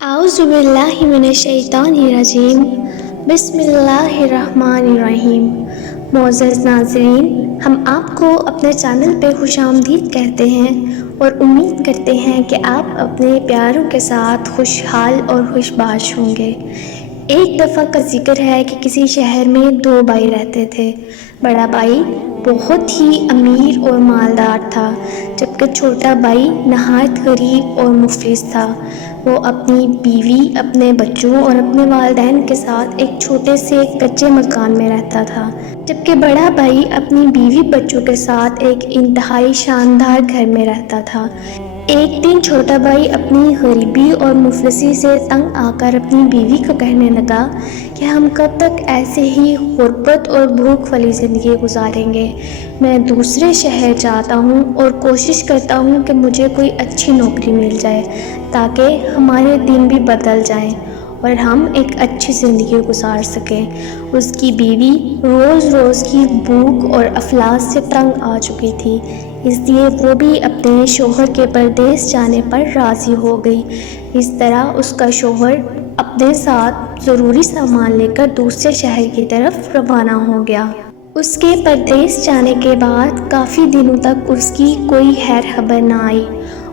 اعوذ باللہ من الشیطان الرجیم بسم اللہ الرحمن الرحیم۔ معزز ناظرین، ہم آپ کو اپنے چینل پہ خوش آمدید کہتے ہیں اور امید کرتے ہیں کہ آپ اپنے پیاروں کے ساتھ خوشحال اور خوش باش ہوں گے۔ ایک دفعہ کا ذکر ہے کہ کسی شہر میں دو بھائی رہتے تھے۔ بڑا بھائی بہت ہی امیر اور مالدار تھا، جبکہ چھوٹا بھائی نہایت غریب اور مفلس تھا۔ وہ اپنی بیوی، اپنے بچوں اور اپنے والدین کے ساتھ ایک چھوٹے سے کچے مکان میں رہتا تھا، جبکہ بڑا بھائی اپنی بیوی بچوں کے ساتھ ایک انتہائی شاندار گھر میں رہتا تھا۔ ایک دن چھوٹا بھائی اپنی غریبی اور مفلسی سے تنگ آ کر اپنی بیوی کو کہنے لگا کہ ہم کب تک ایسے ہی غربت اور بھوک والی زندگی گزاریں گے؟ میں دوسرے شہر جاتا ہوں اور کوشش کرتا ہوں کہ مجھے کوئی اچھی نوکری مل جائے تاکہ ہمارے دن بھی بدل جائیں اور ہم ایک اچھی زندگی گزار سکیں۔ اس کی بیوی روز روز کی بھوک اور افلاس سے تنگ آ چکی تھی، اس لیے وہ بھی اپنے شوہر کے پردیس جانے پر راضی ہو گئی۔ اس طرح اس کا شوہر اپنے ساتھ ضروری سامان لے کر دوسرے شہر کی طرف روانہ ہو گیا۔ اس کے پردیس جانے کے بعد کافی دنوں تک اس کی کوئی خیر خبر نہ آئی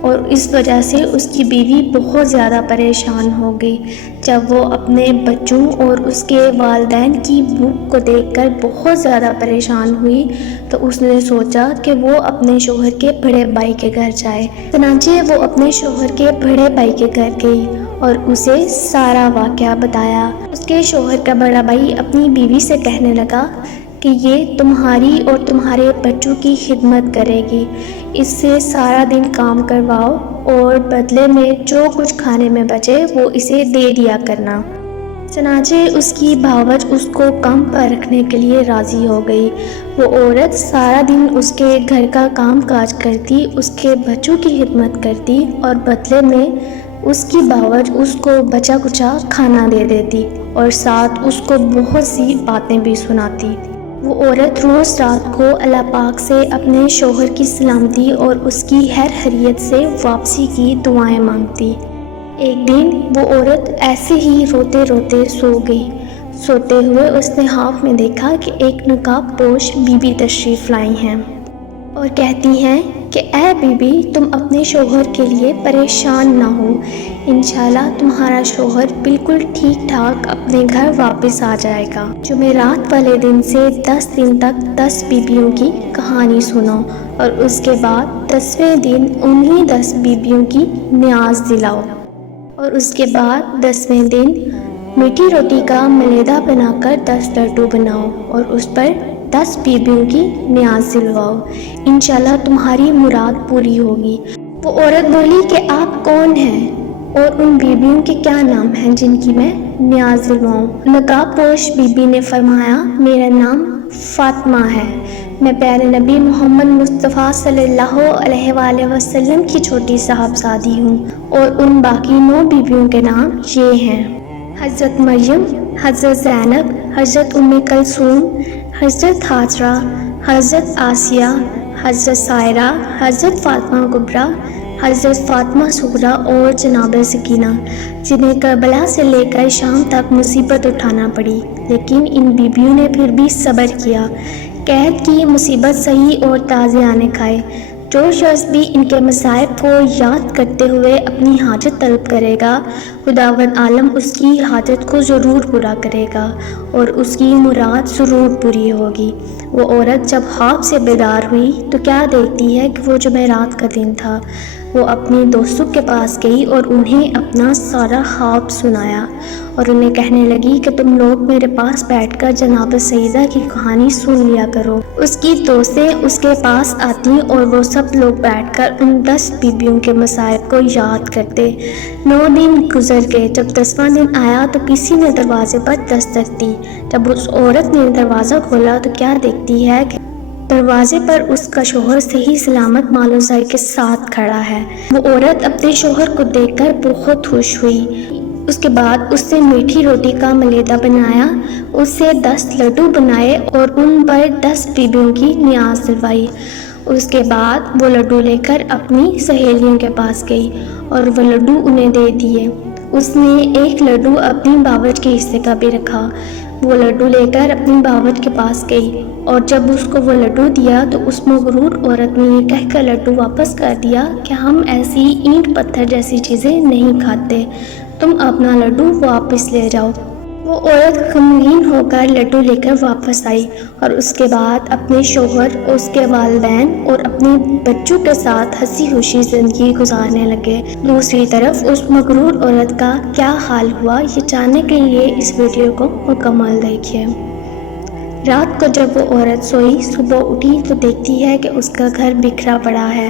اور اس وجہ سے اس کی بیوی بہت زیادہ پریشان ہو گئی۔ جب وہ اپنے بچوں اور اس کے والدین کی بھوک کو دیکھ کر بہت زیادہ پریشان ہوئی تو اس نے سوچا کہ وہ اپنے شوہر کے بڑے بھائی کے گھر جائے۔ چنانچہ وہ اپنے شوہر کے بڑے بھائی کے گھر گئی اور اسے سارا واقعہ بتایا۔ اس کے شوہر کا بڑا بھائی اپنی بیوی سے کہنے لگا کہ یہ تمہاری اور تمہارے بچوں کی خدمت کرے گی، اس سے سارا دن کام کرواؤ اور بدلے میں جو کچھ کھانے میں بچے وہ اسے دے دیا کرنا۔ چنانچہ اس کی بھاوج اس کو کام پر رکھنے کے لیے راضی ہو گئی۔ وہ عورت سارا دن اس کے گھر کا کام کاج کرتی، اس کے بچوں کی خدمت کرتی اور بدلے میں اس کی بھاوج اس کو بچا کچا کھانا دے دیتی اور ساتھ اس کو بہت سی باتیں بھی سناتی۔ وہ عورت روز رات کو اللہ پاک سے اپنے شوہر کی سلامتی اور اس کی خیر خیریت سے واپسی کی دعائیں مانگتی۔ ایک دن وہ عورت ایسے ہی روتے روتے سو گئی۔ سوتے ہوئے اس نے خواب میں دیکھا کہ ایک نقاب پوش بی بی تشریف لائی ہیں اور کہتی ہیں کہ اے بی بی، تم اپنے شوہر کے لیے پریشان نہ ہو، انشاءاللہ تمہارا شوہر بالکل ٹھیک ٹھاک اپنے گھر واپس آ جائے گا۔ جمعرات والے دن سے 10 دن تک 10 بیویوں کی کہانی سنو اور اس کے بعد 10ویں دن انہی 10 بیویوں کی نیاز دلاؤ اور اس کے بعد 10ویں دن میٹھی روٹی کا ملیدہ بنا کر 10 لڈو بناؤ اور اس پر 10 بیویوں کی نیاز دلواؤ، انشاءاللہ تمہاری مراد پوری ہوگی۔ وہ عورت بولی کہ آپ کون ہیں اور ان بیویوں کے کیا نام ہیں جن کی میں نیاز دلواؤں؟ نقاب پوش بی بی نے فرمایا، میرا نام فاطمہ ہے، میں پیارے نبی محمد مصطفیٰ صلی اللہ علیہ وآلہ وسلم کی چھوٹی صاحبزادی ہوں اور ان باقی 9 بیویوں کے نام یہ ہیں: حضرت مریم، حضرت زینب، حضرت ام کلثوم، حضرت ہاجرہ، حضرت آسیہ، حضرت سائرہ، حضرت فاطمہ کبریٰ، حضرت فاطمہ صغریٰ اور جناب سکینہ، جنہیں کربلا سے لے کر شام تک مصیبت اٹھانا پڑی، لیکن ان بیویوں نے پھر بھی صبر کیا، قید کی، مصیبت سہی اور تازیانے کھائے۔ جو شخص بھی ان کے مصائب کو یاد کرتے ہوئے اپنی حاجت طلب کرے گا، خداوند عالم اس کی حاجت کو ضرور پورا کرے گا اور اس کی مراد ضرور پوری ہوگی۔ وہ عورت جب خواب سے بیدار ہوئی تو کیا دیکھتی ہے کہ وہ جمعرات کا دن تھا۔ وہ اپنی دوستوں کے پاس گئی اور انہیں اپنا سارا خواب سنایا اور انہیں کہنے لگی کہ تم لوگ میرے پاس بیٹھ کر جناب سیدہ کی کہانی سن لیا کرو۔ اس کی دوستیں اس کے پاس آتی اور وہ سب لوگ بیٹھ کر ان 10 بیویوں کے مصائب کو یاد کرتے۔ 9 دن گزر گئے۔ جب 10واں دن آیا تو کسی نے دروازے پر دستک دی۔ جب اس عورت نے دروازہ کھولا تو کیا دیکھتی ہے کہ دروازے پر اس کا شوہر صحیح سلامت مال و زر کے ساتھ کھڑا ہے۔ وہ عورت اپنے شوہر کو دیکھ کر بہت خوش ہوئی۔ اس کے بعد اس نے میٹھی روٹی کا ملیدہ بنایا، اس سے 10 لڈو بنائے اور ان پر 10 بیویوں کی نیاز دلوائی۔ اس کے بعد وہ لڈو لے کر اپنی سہیلیوں کے پاس گئی اور وہ لڈو انہیں دے دیے۔ اس نے ایک لڈو اپنی باورچ کے حصے کا بھی رکھا۔ وہ لڈو لے کر اپنی باورچ کے پاس گئی اور جب اس کو وہ لڈو دیا تو اس مغرور عورت نے یہ کہہ کر لڈو واپس کر دیا کہ ہم ایسی اینٹ پتھر جیسی چیزیں نہیں کھاتے، تم اپنا لڈو واپس لے جاؤ۔ وہ عورت غمگین ہو کر لڈو لے کر واپس آئی اور اس کے بعد اپنے شوہر، اس کے والدین اور اپنے بچوں کے ساتھ ہنسی خوشی زندگی گزارنے لگے۔ دوسری طرف اس مغرور عورت کا کیا حال ہوا، یہ جاننے کے لیے اس ویڈیو کو مکمل دیکھیے۔ رات کو جب وہ عورت سوئی، صبح اٹھی تو دیکھتی ہے کہ اس کا گھر بکھرا پڑا ہے،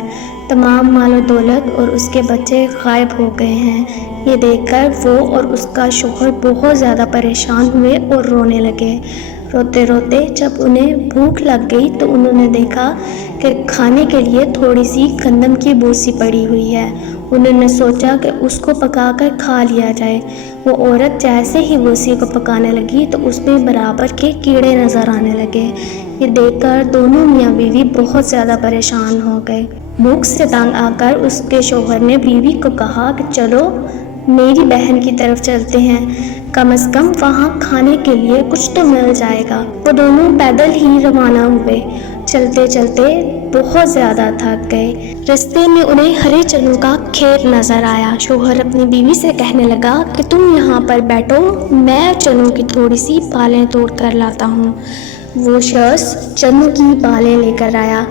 تمام مال و دولت اور اس کے بچے غائب ہو گئے ہیں۔ یہ دیکھ کر وہ اور اس کا شوہر بہت زیادہ پریشان ہوئے اور رونے لگے۔ روتے روتے جب انہیں بھوک لگ گئی تو انہوں نے دیکھا کہ کھانے کے لیے تھوڑی سی گندم کی بوسی پڑی ہوئی ہے۔ انہوں نے سوچا کہ اس کو پکا کر کھا لیا جائے۔ وہ عورت جیسے ہی بوسی کو پکانے لگی تو اس میں برابر کے کیڑے نظر آنے لگے۔ یہ دیکھ کر دونوں میاں بیوی بہت زیادہ پریشان ہو گئے۔ بھوک سے تنگ آ کر اس کے شوہر نے بیوی کو کہا کہ چلو میری بہن کی طرف چلتے ہیں، کم از کم وہاں کھانے کے لیے کچھ تو مل جائے گا۔ وہ دونوں پیدل ہی روانہ ہوئے۔ چلتے چلتے بہت زیادہ تھک گئے۔ رستے میں انہیں ہرے چنوں کا کھیت نظر آیا۔ شوہر اپنی بیوی سے کہنے لگا کہ تم یہاں پر بیٹھو، میں چنوں کی تھوڑی سی بالیں توڑ کر لاتا ہوں۔ وہ شخص چنوں کی بالیں لے کر آیا۔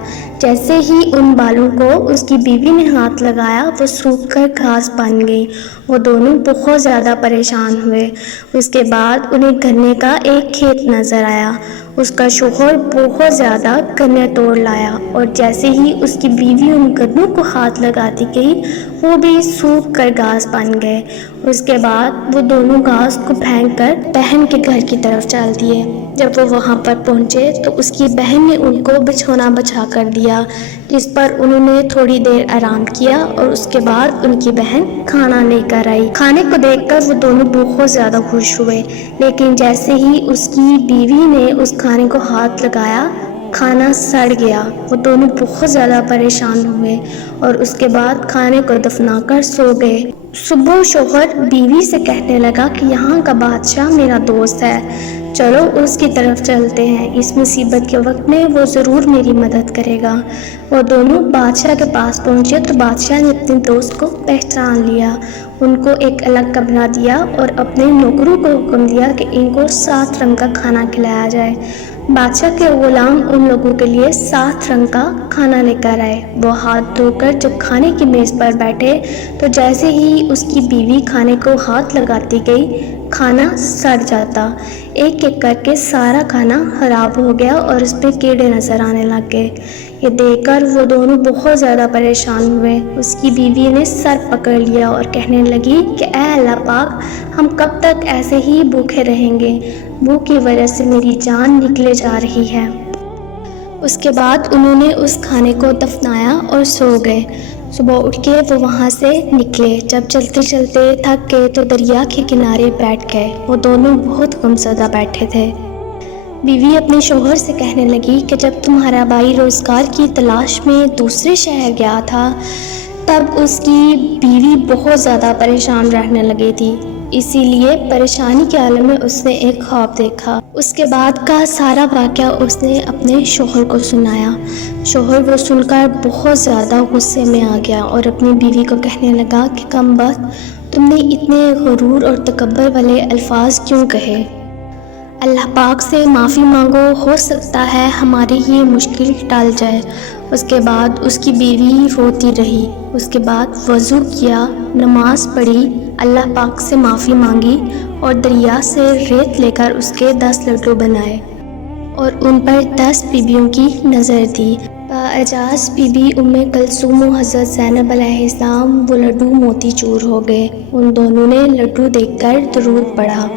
جیسے ہی ان بالوں کو اس کی بیوی نے ہاتھ لگایا وہ سوکھ کر گھاس بن گئی۔ وہ دونوں بہت زیادہ پریشان ہوئے۔ اس کے بعد انہیں گنے کا ایک کھیت نظر آیا۔ اس کا شوہر بہت زیادہ گنے توڑ لایا اور جیسے ہی اس کی بیوی ان گنوں کو ہاتھ لگاتی گئی وہ بھی سوکھ کر گھاس بن گئے۔ اس کے بعد وہ دونوں گھاس کو پھینک کر بہن کے گھر کی طرف چل دیے۔ جب وہ وہاں پر پہنچے تو اس کی بہن نے ان کو بچھونا بچھا کر دیا، جس پر انہوں نے تھوڑی دیر آرام کیا اور اس کے بعد ان کی بہن کھانا لے کر آئی۔ کھانے کو دیکھ کر وہ دونوں بہت زیادہ خوش ہوئے، لیکن جیسے ہی اس کی بیوی نے اس کھانے کو ہاتھ لگایا کھانا سڑ گیا۔ وہ دونوں بہت زیادہ پریشان ہوئے اور اس کے بعد کھانے کو دفنا کر سو گئے۔ صبح شوہر بیوی سے کہنے لگا کہ یہاں کا بادشاہ میرا دوست ہے، چلو اس کی طرف چلتے ہیں، اس مصیبت کے وقت میں وہ ضرور میری مدد کرے گا۔ وہ دونوں بادشاہ کے پاس پہنچے تو بادشاہ نے اپنے دوست کو پہچان لیا، ان کو ایک الگ کمرہ دیا اور اپنے نوکروں کو حکم دیا کہ ان کو 7 رنگ کا کھانا کھلایا جائے۔ بادشاہ کے غلام ان لوگوں کے لیے 7 رنگ کا کھانا لے کر آئے۔ وہ ہاتھ دھو کر جب کھانے کی میز پر بیٹھے تو جیسے ہی اس کی بیوی کھانے کو ہاتھ لگاتی گئی کھانا سڑ جاتا، ایک ایک کر کے سارا کھانا خراب ہو گیا اور اس پہ کیڑے نظر آنے لگ گئے۔ یہ دیکھ کر وہ دونوں بہت زیادہ پریشان ہوئے۔ اس کی بیوی نے سر پکڑ لیا اور کہنے لگی کہ اے اللہ پاک، ہم کب تک ایسے ہی بھوکے رہیں گے؟ بھوک کی وجہ سے میری جان نکلے جا رہی ہے۔ اس کے بعد انہوں نے اس کھانے کو دفنایا اور سو گئے۔ صبح اٹھ کے وہ وہاں سے نکلے۔ جب چلتے چلتے تھک گئے تو دریا کے کنارے بیٹھ گئے۔ وہ دونوں بہت غمزدہ بیٹھے تھے۔ بیوی اپنے شوہر سے کہنے لگی کہ جب تمہارا بھائی روزگار کی تلاش میں دوسرے شہر گیا تھا تب اس کی بیوی بہت زیادہ پریشان رہنے لگی تھی، اسی لیے پریشانی کے عالم میں اس نے ایک خواب دیکھا۔ اس کے بعد کا سارا واقعہ اس نے اپنے شوہر کو سنایا۔ شوہر وہ سن کر بہت زیادہ غصے میں آ گیا اور اپنی بیوی کو کہنے لگا کہ کم بخت، تم نے اتنے غرور اور تکبر والے الفاظ کیوں کہے؟ اللہ پاک سے معافی مانگو، ہو سکتا ہے ہماری یہ مشکل ٹل جائے۔ اس کے بعد اس کی بیوی روتی رہی۔ اس کے بعد وضو کیا، نماز پڑھی، اللہ پاک سے معافی مانگی اور دریا سے ریت لے کر اس کے 10 لڈو بنائے اور ان پر 10 بیویوں کی نظر دی۔ باعجاز بی بی ام کلثوم و حضرت زینب علیہ السلام وہ لڈو موتی چور ہو گئے۔ ان دونوں نے لڈو دیکھ کر درود پڑھا۔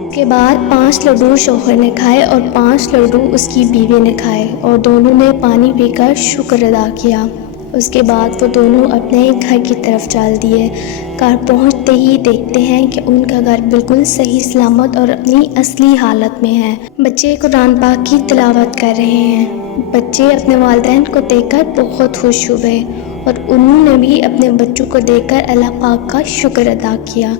اس کے بعد 5 لڈو شوہر نے کھائے اور 5 لڈو اس کی بیوی نے کھائے اور دونوں نے پانی پی کر شکر ادا کیا۔ اس کے بعد وہ دونوں اپنے گھر کی طرف چل دیے۔ گھر پہنچتے ہی دیکھتے ہیں کہ ان کا گھر بالکل صحیح سلامت اور اپنی اصلی حالت میں ہے۔ بچے قرآن پاک کی تلاوت کر رہے ہیں۔ بچے اپنے والدین کو دیکھ کر بہت خوش ہوئے اور انہوں نے بھی اپنے بچوں کو دیکھ کر اللہ پاک کا شکر ادا کیا۔